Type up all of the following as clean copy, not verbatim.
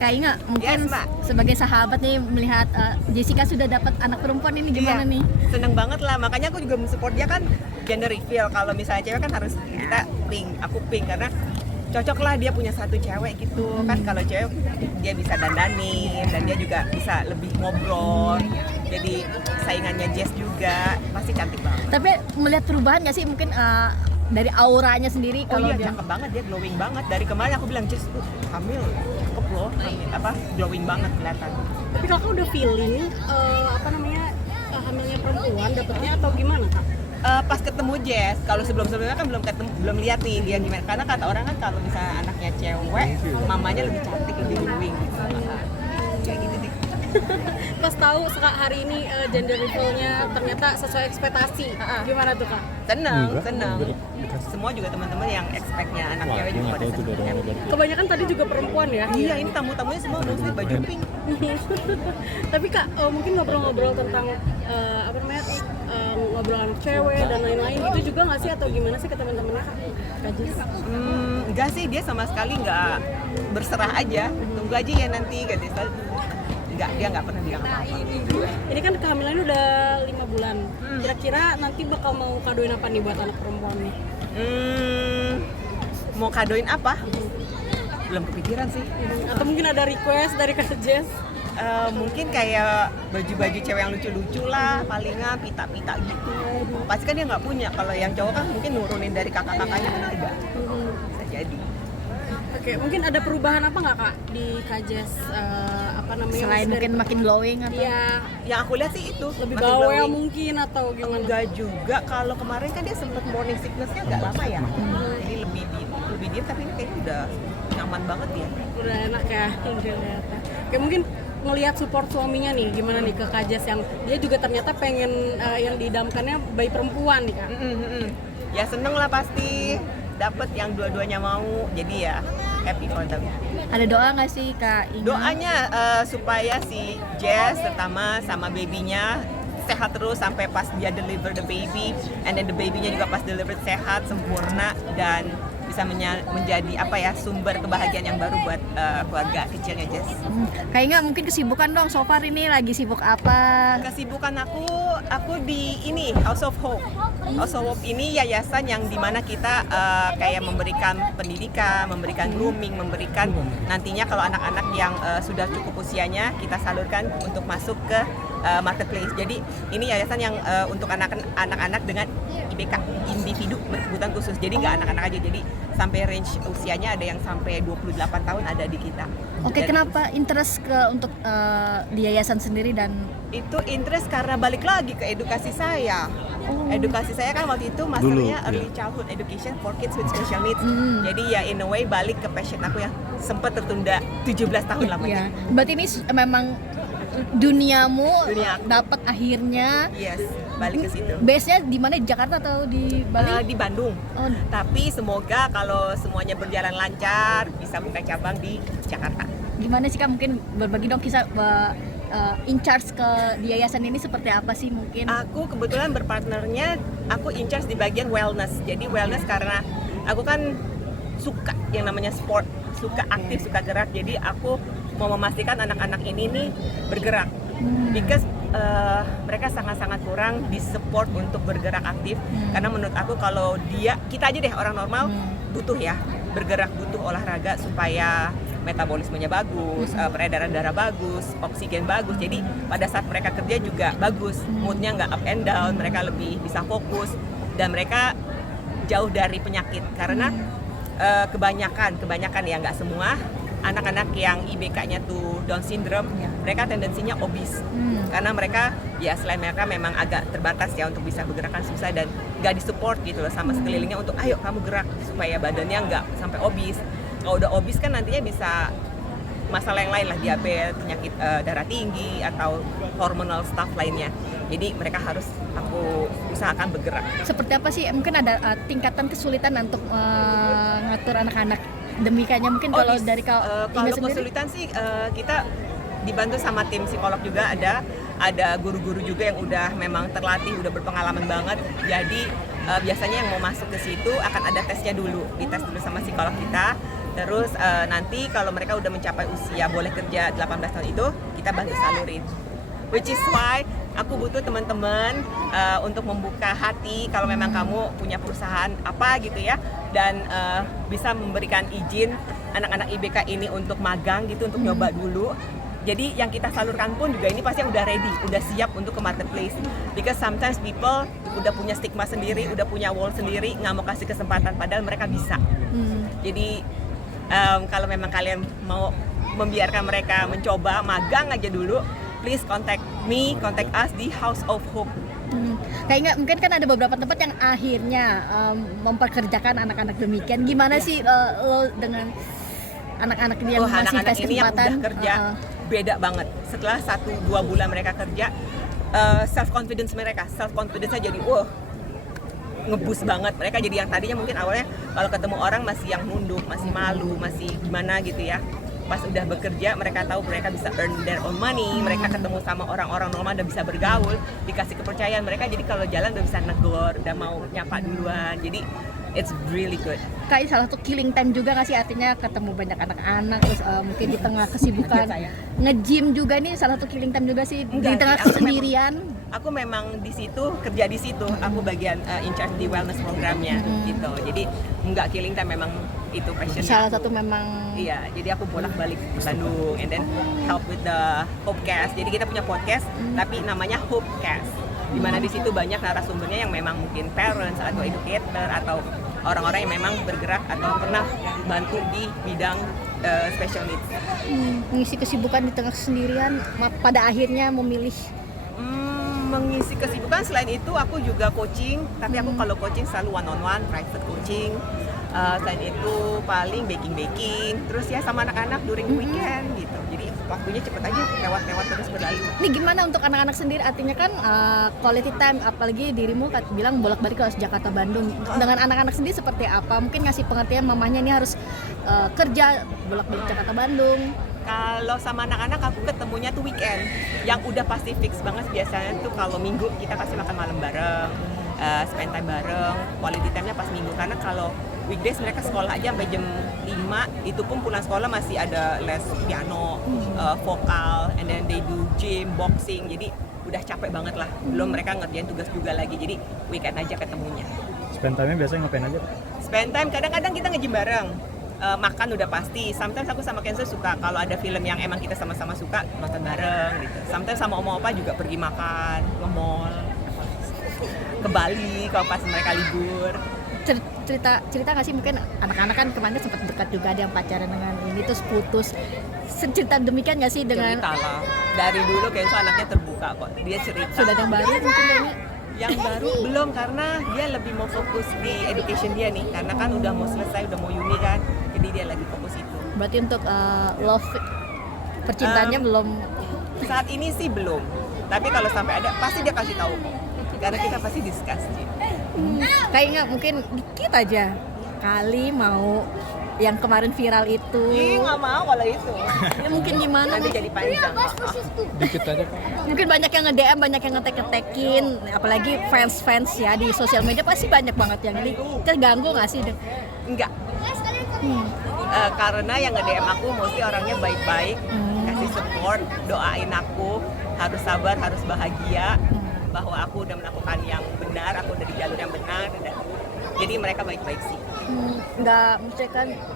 Kak Inga, mungkin sebagai sahabat nih melihat Jessica sudah dapat anak perempuan ini gimana nih? Seneng banget lah, makanya aku juga mensupport dia kan gender reveal. Kalau misalnya cewek kan harus kita pink, aku pink karena cocok lah dia punya satu cewek gitu kan. Kalau cewek dia bisa dandanin dan dia juga bisa lebih ngobrol. Jadi saingannya Jess juga pasti cantik banget. Tapi melihat perubahan nggak sih mungkin dari auranya sendiri? Oh Kalau iya, cakep banget, dia glowing banget. Dari kemarin aku bilang Jess tuh hamil, cakep loh, glowing banget kelihatan. Tapi kakak udah feeling hamilnya perempuan dapetnya atau gimana kak? Pas ketemu Jess, kalau sebelumnya kan belum lihat nih dia gimana. Karena kata orang kan kalau misalnya anaknya cewek, mamanya lebih cantik, lebih glowing gitu. Kayak gitu deh. Pas tahu hari ini gender reveal-nya ternyata sesuai ekspektasi, gimana tuh kak? Seneng. Semua juga teman-teman yang expect-nya anak cewek juga pada seneng. Kebanyakan tadi juga perempuan ya? Iya, ini tamu-tamunya semua mostly baju pink. Tapi kak, mungkin ngobrol-ngobrol tentang ngobrol anak cewek dan lain-lain itu juga nggak sih atau gimana sih ke teman-temannya kak Jess? Enggak sih, dia sama sekali nggak berserah aja. Tunggu aja ya nanti, katanya. Dia nggak pernah bilang apa-apa. Ini kan kehamilannya udah 5 bulan. Kira-kira nanti bakal mau kadoin apa nih buat anak perempuan nih? Mau kadoin apa? Belum kepikiran sih. Atau mungkin ada request dari Kak Jess? Mungkin kayak baju-baju cewek yang lucu-lucu lah, palingan pita-pita gitu. Pasti kan dia nggak punya. Kalau yang cowok kan mungkin nurunin dari kakak-kakaknya kan ada. Bisa jadi. Oke, mungkin ada perubahan apa nggak kak di Kak Jess? Selain mungkin makin glowing atau? Iya, yang aku lihat sih itu lebih makin bawel glowing. mungkin atau gimana? Enggak juga, kalau kemarin kan dia sempet morning sickness-nya nggak lama ya. Jadi lebih diem, tapi ini kayaknya udah nyaman banget ya. Udah enak ya, ternyata. Oke, mungkin ngelihat support suaminya nih, gimana nih ke Kak Jess yang dia juga ternyata pengen yang diidamkannya bayi perempuan nih kak? Ya seneng lah pasti, dapet yang dua-duanya mau, jadi ya happy for them. Ada doa nggak sih Kak Inga? Doanya supaya si Jess terutama sama babynya sehat terus sampai pas dia deliver the baby, and then the babynya juga pas deliver sehat sempurna dan bisa menjadi sumber kebahagiaan yang baru buat keluarga kecilnya Jess. Kak Inga mungkin kesibukan dong, so far ini lagi sibuk apa? Kesibukan aku di ini House of Hope. House of Hope ini yayasan yang dimana kita kayak memberikan pendidikan, memberikan grooming, memberikan nantinya kalau anak-anak yang sudah cukup usianya kita salurkan untuk masuk ke marketplace. Jadi ini yayasan yang untuk anak-anak dengan IBK, individu berkebutuhan khusus. Jadi nggak anak-anak aja, jadi sampai range usianya ada yang sampai 28 tahun ada di kita. Oke, kenapa interest untuk di yayasan sendiri dan itu interest karena balik lagi ke edukasi saya. Edukasi saya kan waktu itu masternya early childhood education for kids with special needs. Jadi ya in a way balik ke passion aku yang sempat tertunda 17 tahun lamanya. Berarti ini memang duniamu Dunia aku. dapat akhirnya. Yes, balik ke situ. Base-nya di mana, di Jakarta atau di Bali? Di Bandung. Oh. Tapi semoga kalau semuanya berjalan lancar bisa buka cabang di Jakarta. Gimana sih Kak, mungkin berbagi dong kisah in charge ke di yayasan ini seperti apa sih mungkin? Aku kebetulan berpartnernya, aku in charge di bagian wellness. Jadi wellness karena aku kan suka yang namanya sport, suka aktif, suka gerak. Jadi aku mau memastikan anak-anak ini nih bergerak. Because mereka sangat-sangat kurang di support untuk bergerak aktif. Karena menurut aku kalau kita aja deh orang normal butuh ya bergerak, butuh olahraga supaya metabolismenya bagus, peredaran darah bagus, oksigen bagus. Jadi pada saat mereka kerja juga bagus, moodnya nggak up and down, mereka lebih bisa fokus dan mereka jauh dari penyakit. Karena kebanyakan ya, nggak semua anak-anak yang IBK-nya tuh Down syndrome, mereka tendensinya obes. Karena mereka ya selain mereka memang agak terbatas ya untuk bisa bergerakan susah dan nggak disupport gitu loh sama sekelilingnya untuk ayo kamu gerak supaya badannya nggak sampai obes. Kalau udah obes kan nantinya bisa masalah yang lain lah, diabetes, penyakit darah tinggi atau hormonal stuff lainnya. Jadi mereka harus aku usahakan bergerak. Seperti apa sih? Mungkin ada tingkatan kesulitan untuk ngatur anak-anak demikiannya mungkin kalau dari kalau kesulitan sih kita dibantu sama tim psikolog juga, ada guru-guru juga yang udah memang terlatih, udah berpengalaman banget. Jadi biasanya yang mau masuk ke situ akan ada tesnya dulu, dites dulu sama psikolog kita. Terus nanti kalau mereka udah mencapai usia boleh kerja 18 tahun itu, kita bantu salurin. Which is why aku butuh teman-teman untuk membuka hati kalau memang kamu punya perusahaan apa gitu ya, dan bisa memberikan izin anak-anak IBK ini untuk magang gitu, untuk nyoba dulu. Jadi yang kita salurkan pun juga ini pasti udah ready, udah siap untuk ke marketplace. Because sometimes people udah punya stigma sendiri, udah punya wall sendiri, nggak mau kasih kesempatan padahal mereka bisa. Jadi kalau memang kalian mau membiarkan mereka mencoba magang aja dulu, please contact me, contact us di House of Hope. Kayak nggak, mungkin kan ada beberapa tempat yang akhirnya memperkerjakan anak-anak demikian. Gimana sih lo dengan anak-anak ini yang masih anak-anak kasih ini yang kesempatan? udah kerja beda banget. Setelah 1-2 bulan mereka kerja, self confidence nya jadi ngeboost banget. Mereka jadi yang tadinya mungkin awalnya kalau ketemu orang masih yang nunduk, masih malu, masih gimana gitu ya. Pas udah bekerja, mereka tahu mereka bisa earn their own money, mereka ketemu sama orang-orang normal, udah bisa bergaul, dikasih kepercayaan mereka, jadi kalau jalan udah bisa negor, udah mau nyapa duluan, jadi it's really good. Kayak salah satu killing time juga nggak sih, artinya ketemu banyak anak-anak, terus mungkin di tengah kesibukan nge-gym juga nih salah satu killing time juga sih. Di tengah kesendirian. Aku memang di situ, kerja di situ, aku bagian in charge di wellness programnya gitu, jadi nggak killing time, memang itu passion. Salah satu memang. Iya, jadi aku bolak-balik ke Bandung and then help with the Hopecast. Jadi kita punya podcast tapi namanya Hopecast. Di mana di situ banyak narasumbernya yang memang mungkin parents atau educator atau orang-orang yang memang bergerak atau pernah bantu di bidang special needs. Mengisi kesibukan di tengah kesendirian, pada akhirnya memilih. Mengisi kesibukan selain itu aku juga coaching, tapi aku kalau coaching selalu one-on-one, private coaching. Selain itu paling baking, terus ya sama anak-anak during weekend gitu. Jadi waktunya cepet aja, lewat terus berlalu. Ini gimana untuk anak-anak sendiri? Artinya kan quality time, apalagi dirimu bilang bolak-balik ke Jakarta Bandung. Dengan anak-anak sendiri seperti apa? Mungkin ngasih pengertian mamanya ini harus kerja bolak-balik Jakarta Bandung. Kalau sama anak-anak aku ketemunya tuh weekend, yang udah pasti fix banget biasanya tuh kalau minggu kita kasih makan malam bareng, spend time bareng, quality time-nya pas minggu. Karena kalau weekdays mereka sekolah aja sampai jam 5, itu pun pulang sekolah masih ada les piano, vokal, and then they do gym, boxing, jadi udah capek banget lah. Belum mereka ngerjain tugas juga lagi, jadi weekend aja ketemunya. Spend time-nya biasanya ngapain aja? Spend time, kadang-kadang kita nge-gym bareng. Makan udah pasti. Sometimes aku sama Kenzo suka kalau ada film yang emang kita sama-sama suka nonton bareng gitu. Sometimes sama oma opa juga pergi makan, nge-mall, ke Bali kalau pas mereka libur. Cerita nggak sih, mungkin anak-anak kan kemarin sempat dekat juga, ada yang pacaran dengan ini terus putus. Cerita demikian nggak sih dengan? Cerita lah. Dari dulu Kenzo anaknya terbuka kok. Dia cerita. Sudah yang baru mungkin kayaknya. Yang baru belum, karena dia lebih mau fokus di education dia nih, karena kan udah mau selesai, udah mau uni kan, jadi dia lagi fokus itu. Berarti untuk love percintaannya belum. Saat ini sih belum, tapi kalau sampai ada pasti dia kasih tahu kok, karena kita pasti discuss sih. Kayaknya mungkin dikit aja kali mau yang kemarin viral itu. Ih, nggak mau kalau itu. Ya, mungkin gimana Nanti nih? jadi panjang. Dikit aja Pak. Mungkin banyak yang nge-DM, banyak yang ngetek-ngetekin, apalagi fans-fans ya di sosial media pasti banyak banget yang ini. Terganggu nggak sih? Enggak. Karena yang nge-DM aku mostly orangnya baik-baik, kasih support, doain aku, harus sabar, harus bahagia, bahwa aku udah melakukan yang benar, aku udah di jalur yang benar, dan jadi mereka baik-baik sih. Nggak,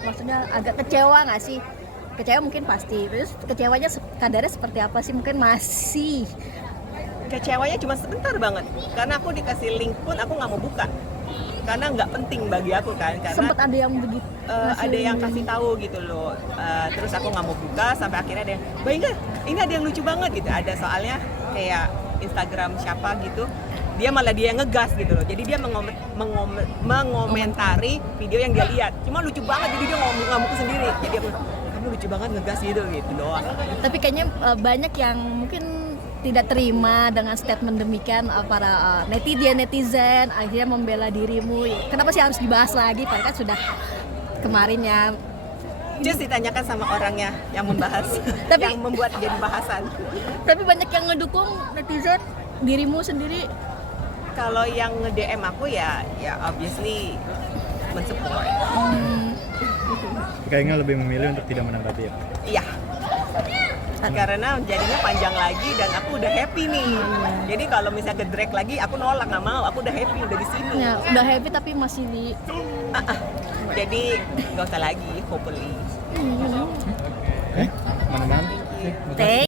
maksudnya agak kecewa nggak sih? Kecewa mungkin pasti, terus kecewanya kadarnya seperti apa sih? Mungkin masih Kecewanya cuma sebentar banget, karena aku dikasih link pun aku nggak mau buka, karena nggak penting bagi aku kan, karena sempat ada yang begitu. ada yang kasih tahu gitu loh. Terus aku nggak mau buka, sampai akhirnya ada yang, "Mbak Inga, ini ada yang lucu banget," gitu. Ada soalnya kayak Instagram siapa gitu, dia malah dia yang ngegas gitu loh. Jadi dia mengomentari video yang dia lihat, cuma lucu banget, jadi dia ngamuk sendiri. Jadi aku, kamu lucu banget ngegas gitu doang. Tapi kayaknya banyak yang mungkin tidak terima dengan statement demikian, para netizen akhirnya membela dirimu. Kenapa sih harus dibahas lagi? Padahal kan sudah kemarin ya. Just ditanyakan sama orangnya yang membahas, Tapi- yang membuat jadi bahasan. Tapi banyak yang ngedukung netizen, dirimu sendiri. Kalau yang nge-DM aku ya obviously mensupport. kayaknya lebih memilih untuk tidak menanggapi ya. Iya. Karena jadinya panjang lagi dan aku udah happy nih. Jadi kalau misalnya ke drag lagi, aku nolak, nggak mau. Aku udah happy, udah di sini. Ya, udah happy tapi masih di Jadi nggak usah lagi, hopefully. Mana-mana. take